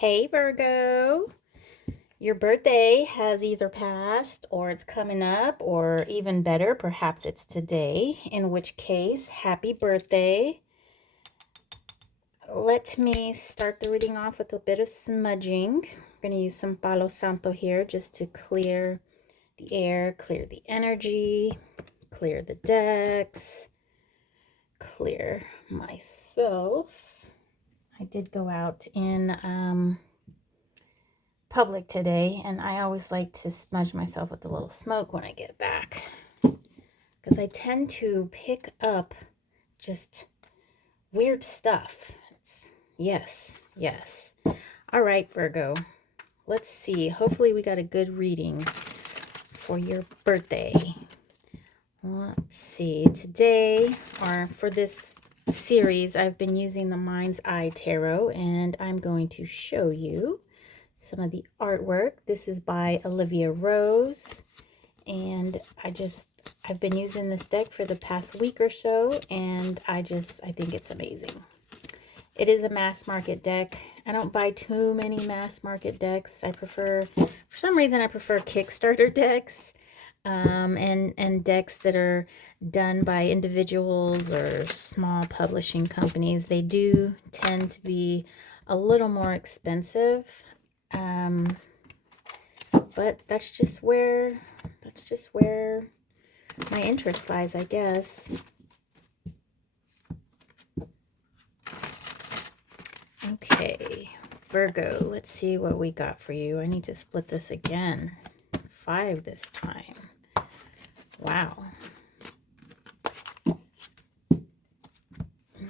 Hey Virgo, your birthday has either passed or it's coming up, or even better, perhaps it's today, in which case, happy birthday. Let me start the reading off with a bit of smudging. I'm going to use some Palo Santo here just to clear the air, clear the energy, clear the decks, clear myself. I did go out in public today, and I always like to smudge myself with a little smoke when I get back, because I tend to pick up just weird stuff. Yes. All right, Virgo, let's see. Hopefully we got a good reading for your birthday. Let's see. Today, or for this series, I've been using the Mind's Eye Tarot, and I'm going to show you some of the artwork. This is by Olivia Rose, and I've been using this deck for the past week or so, and I think it's amazing. It is a mass market deck. I don't buy too many mass market decks. For some reason I prefer Kickstarter decks, and decks that are done by individuals or small publishing companies. They do tend to be a little more expensive. But that's just where my interest lies, I guess. Okay, Virgo, let's see what we got for you. I need to split this again. 5 this time. Wow.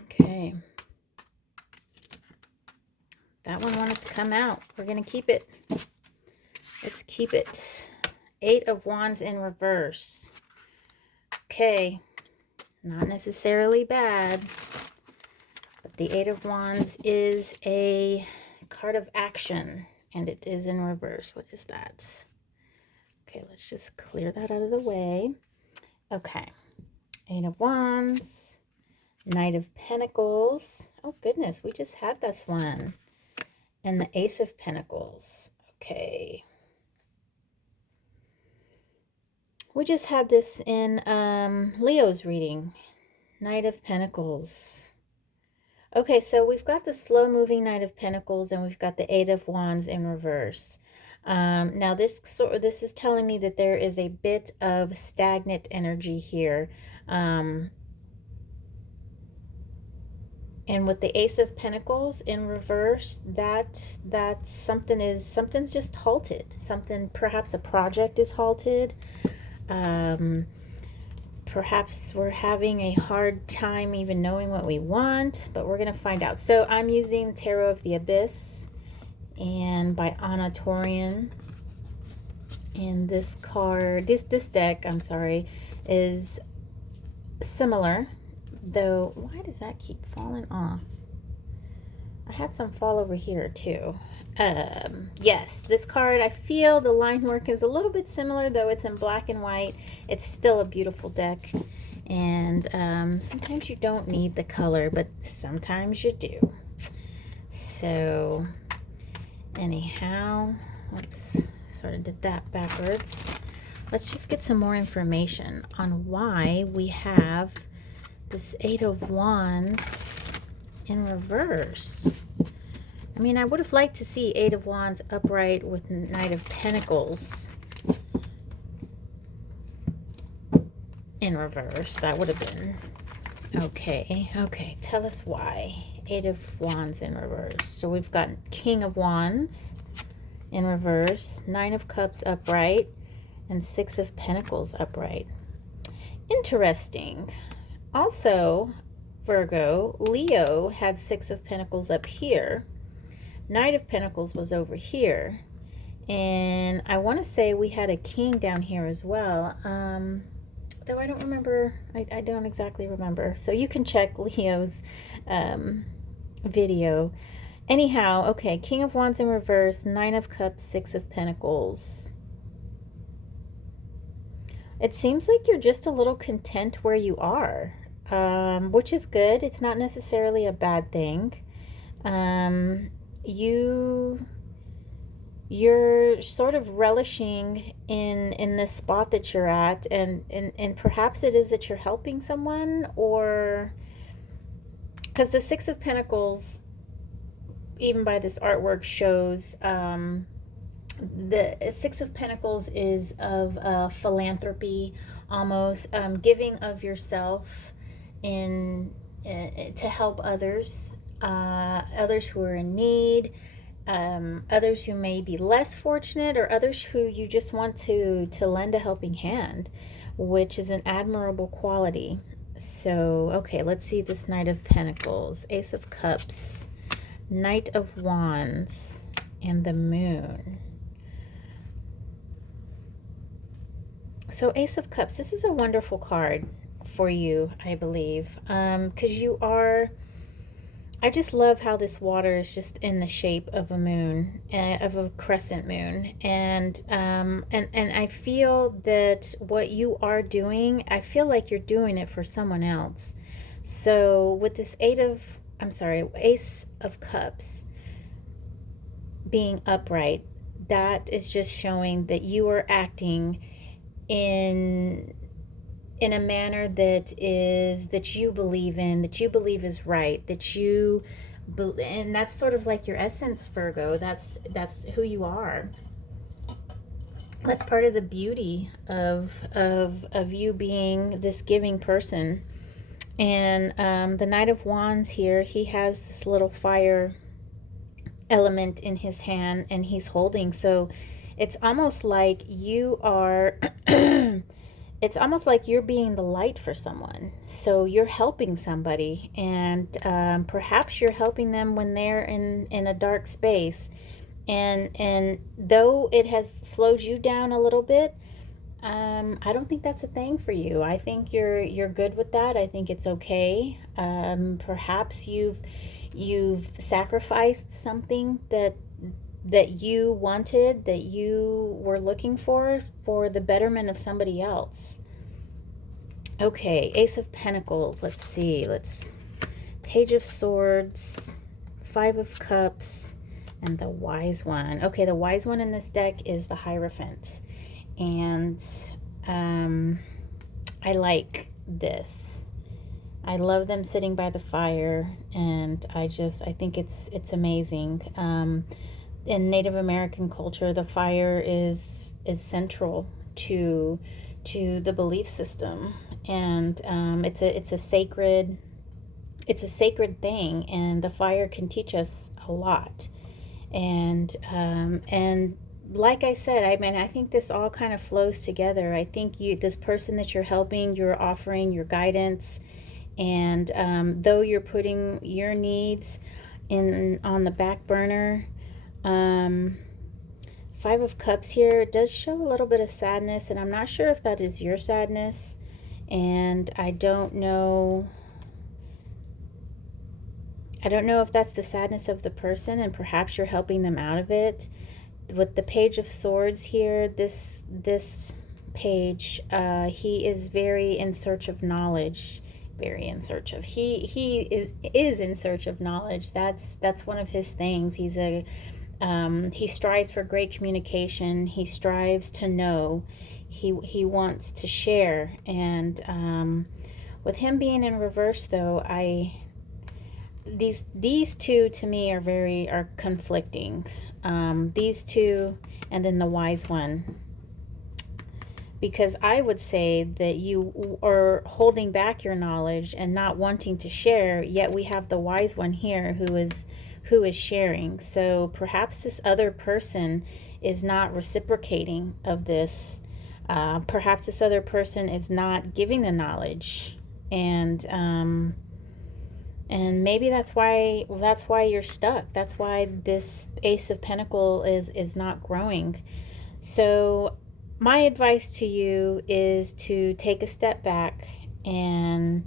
Okay. That one wanted to come out. We're going to keep it. Let's keep it. 8 of Wands in reverse. Okay. Not necessarily bad. But the 8 of Wands is a card of action. And it is in reverse. What is that? Okay, let's just clear that out of the way. Okay. 8 of Wands. Knight of Pentacles. Oh, goodness. We just had this one. And the Ace of Pentacles. Okay. We just had this in Leo's reading. Knight of Pentacles. Okay, so we've got the slow-moving Knight of Pentacles, and we've got the 8 of Wands in reverse. Now, this is telling me that there is a bit of stagnant energy here. And with the Ace of Pentacles in reverse, that's something's just halted. Perhaps a project is halted. Perhaps we're having a hard time even knowing what we want, but we're going to find out. So I'm using Tarot of the Abyss and by Tourin. And this card, this deck, I'm sorry, is similar, though. Why does that keep falling off? I had some fall over here too. Yes, this card, I feel the line work is a little bit similar, though it's in black and white. It's still a beautiful deck. And sometimes you don't need the color, but sometimes you do. So anyhow, whoops, sort of did that backwards. Let's just get some more information on why we have this 8 of Wands in reverse. I mean, I would have liked to see 8 of Wands upright with Knight of Pentacles in reverse. That would have been okay. Okay, tell us why. 8 of Wands in reverse. So we've got King of Wands in reverse, 9 of Cups upright, and 6 of Pentacles upright. Interesting. Also, Virgo, Leo had 6 of Pentacles up here. Knight of Pentacles was over here. And I want to say we had a king down here as well. Though I don't remember. I don't exactly remember. So you can check Leo's video. Anyhow, okay. King of Wands in reverse. 9 of Cups, 6 of Pentacles. It seems like you're just a little content where you are. Which is good. It's not necessarily a bad thing. you're sort of relishing in this spot that you're at, and perhaps it is that you're helping someone, or because the Six of Pentacles, even by this artwork, shows the Six of Pentacles is of philanthropy, almost giving of yourself in to help others, others who are in need, others who may be less fortunate, or others who you just want to lend a helping hand, which is an admirable quality. So, okay, let's see this Knight of Pentacles, Ace of Cups, Knight of Wands, and the Moon. So Ace of Cups, this is a wonderful card for you, I believe, because you are, I just love how this water is just in the shape of a moon, of a crescent moon, and I feel that what you are doing, I feel like you're doing it for someone else. So with this Ace of Cups being upright, that is just showing that you are acting in a manner that you believe in, that you believe is right, and that's sort of like your essence, Virgo. That's who you are. That's part of the beauty of you being this giving person. And the Knight of Wands here, he has this little fire element in his hand, and he's holding, so it's almost like you are it's almost like you're being the light for someone. So you're helping somebody, and perhaps you're helping them when they're in a dark space, and though it has slowed you down a little bit, I don't think that's a thing for you. I think you're good with that. I think it's okay. Perhaps you've sacrificed something that you wanted, that you were looking for the betterment of somebody else. Okay, Ace of Pentacles. Let's see. Page of Swords, Five of Cups, and the Wise One. Okay, the Wise One in this deck is the Hierophant. And I like this. I love them sitting by the fire, and I think it's amazing. In Native American culture, the fire is central to the belief system, and it's a sacred thing, and the fire can teach us a lot. And like I said, I think this all kind of flows together. I think this person that you're helping, you're offering your guidance, and though you're putting your needs on the back burner, Five of Cups here does show a little bit of sadness, and I'm not sure if that is your sadness, and I don't know if that's the sadness of the person, and perhaps you're helping them out of it. With the Page of Swords here, this page, he is very in search of knowledge, he is in search of knowledge. That's one of his things. He strives for great communication. He strives to know. He wants to share. And with him being in reverse, though, these two to me are conflicting. These two, and then the Wise One, because I would say that you are holding back your knowledge and not wanting to share, yet we have the Wise One here who is sharing. So perhaps this other person is not reciprocating of this. Perhaps this other person is not giving the knowledge, and maybe that's why you're stuck. That's why this Ace of Pentacles is not growing. So my advice to you is to take a step back and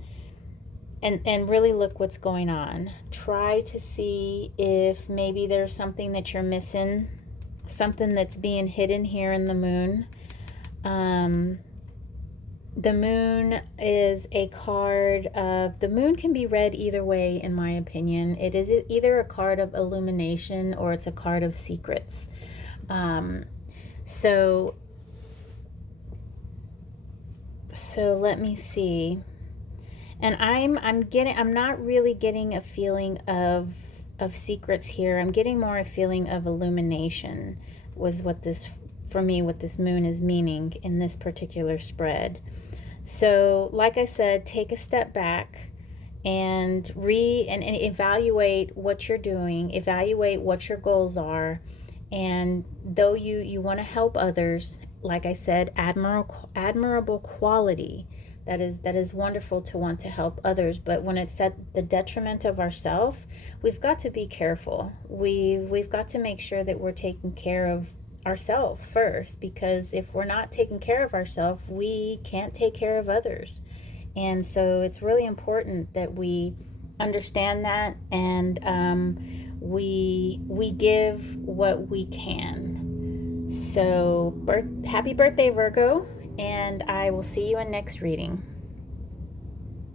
really look what's going on. Try to see if maybe there's something that you're missing, something that's being hidden here in the moon. The moon is a card of, the moon can be read either way, in my opinion. It is either a card of illumination or it's a card of secrets. So let me see. And I'm not really getting a feeling of secrets here. I'm getting more a feeling of illumination was what this, for me, what this moon is meaning in this particular spread. So, like I said, take a step back and and evaluate what you're doing, evaluate what your goals are. And though you want to help others, like I said, admirable quality. That is wonderful to want to help others, but when it's at the detriment of ourselves, we've got to be careful. We've got to make sure that we're taking care of ourselves first, because if we're not taking care of ourselves, we can't take care of others. And so it's really important that we understand that, and we give what we can. So happy birthday, Virgo, and I will see you in next reading.